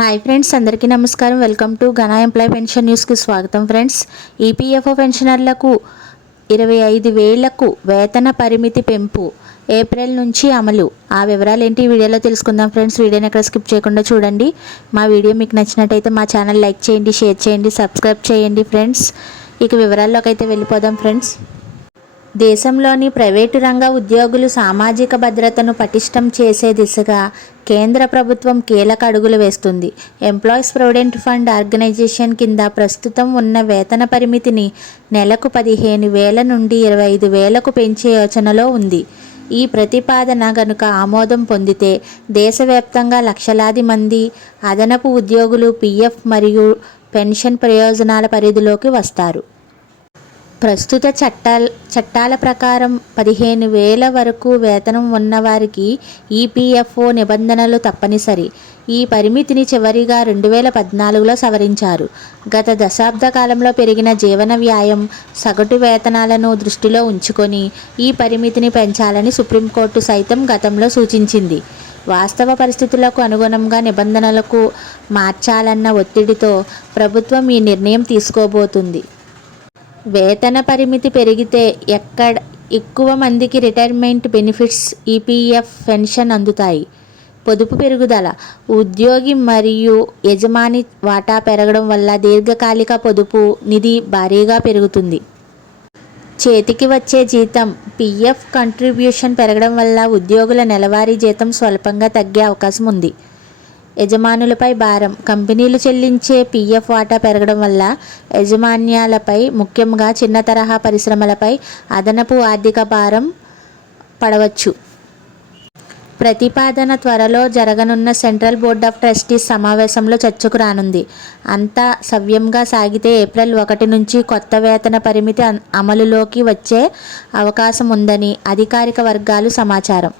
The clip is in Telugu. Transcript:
హాయ్ ఫ్రెండ్స్ అందరికీ నమస్కారం. వెల్కమ్ టు ఘనా ఎంప్లాయ్ పెన్షన్ న్యూస్కి స్వాగతం ఫ్రెండ్స్ ఈపీఎఫ్ఓ పెన్షనర్లకు ఇరవై ఐదు వేలకు వేతన పరిమితి పెంపు ఏప్రిల్ నుంచి అమలు. ఆ వివరాలు ఏంటి వీడియోలో తెలుసుకుందాం ఫ్రెండ్స్ వీడియోని ఎక్కడ స్కిప్ చేయకుండా చూడండి. మా వీడియో మీకు నచ్చినట్టయితే మా ఛానల్ లైక్ చేయండి షేర్ చేయండి సబ్స్క్రైబ్ చేయండి ఫ్రెండ్స్ ఇక వివరాల్లోకి అయితే వెళ్ళిపోదాం ఫ్రెండ్స్ దేశంలోని ప్రైవేటు రంగ ఉద్యోగులు సామాజిక భద్రతను పటిష్టం చేసే దిశగా కేంద్ర ప్రభుత్వం కీలక అడుగులు వేస్తుంది. ఎంప్లాయీస్ ప్రొవిడెంట్ ఫండ్ ఆర్గనైజేషన్ కింద ప్రస్తుతం ఉన్న వేతన పరిమితిని నెలకు పదిహేను వేల నుండి ఇరవై ఐదు వేలకు పెంచే యోచనలో ఉంది. ఈ ప్రతిపాదన గనుక ఆమోదం పొందితే దేశవ్యాప్తంగా లక్షలాది మంది అదనపు ఉద్యోగులు పీఎఫ్ మరియు పెన్షన్ ప్రయోజనాల పరిధిలోకి వస్తారు. ప్రస్తుత చట్టాల చట్టాల ప్రకారం పదిహేను వేల వరకు వేతనం ఉన్నవారికి ఈపీఎఫ్ఓ నిబంధనలు తప్పనిసరి. ఈ పరిమితిని చివరిగా రెండు వేల పద్నాలుగులో సవరించారు. గత దశాబ్ద కాలంలో పెరిగిన జీవన వ్యాయం సగటు వేతనాలను దృష్టిలో ఉంచుకొని ఈ పరిమితిని పెంచాలని సుప్రీంకోర్టు సైతం గతంలో సూచించింది. వాస్తవ పరిస్థితులకు అనుగుణంగా నిబంధనలకు మార్చాలన్న ఒత్తిడితో ప్రభుత్వం ఈ నిర్ణయం తీసుకోబోతుంది. వేతన పరిమితి పెరిగితే ఎక్కడ ఎక్కువ మందికి రిటైర్మెంట్ బెనిఫిట్స్ ఈపీఎఫ్ పెన్షన్ అందుతాయి. పొదుపు పెరుగుదల. ఉద్యోగి మరియు యజమాని వాటా పెరగడం వల్ల దీర్ఘకాలిక పొదుపు నిధి భారీగా పెరుగుతుంది. చేతికి వచ్చే జీతం పీఎఫ్ కంట్రిబ్యూషన్ పెరగడం వల్ల ఉద్యోగుల నెలవారీ జీతం స్వల్పంగా తగ్గే అవకాశం ఉంది. యజమానులపై భారం. కంపెనీలు చెల్లించే పీఎఫ్ వాటా పెరగడం వల్ల యజమాన్యాలపై ముఖ్యంగా చిన్న తరహా పరిశ్రమలపై అదనపు ఆర్థిక భారం పడవచ్చు. ప్రతిపాదన త్వరలో జరగనున్న సెంట్రల్ బోర్డ్ ఆఫ్ ట్రస్టీస్ సమావేశంలో చర్చకు రానుంది. అంతా సవ్యంగా సాగితే ఏప్రిల్ ఒకటి నుంచి కొత్త వేతన పరిమితి అమలులోకి వచ్చే అవకాశం ఉందని అధికారిక వర్గాలు సమాచారం.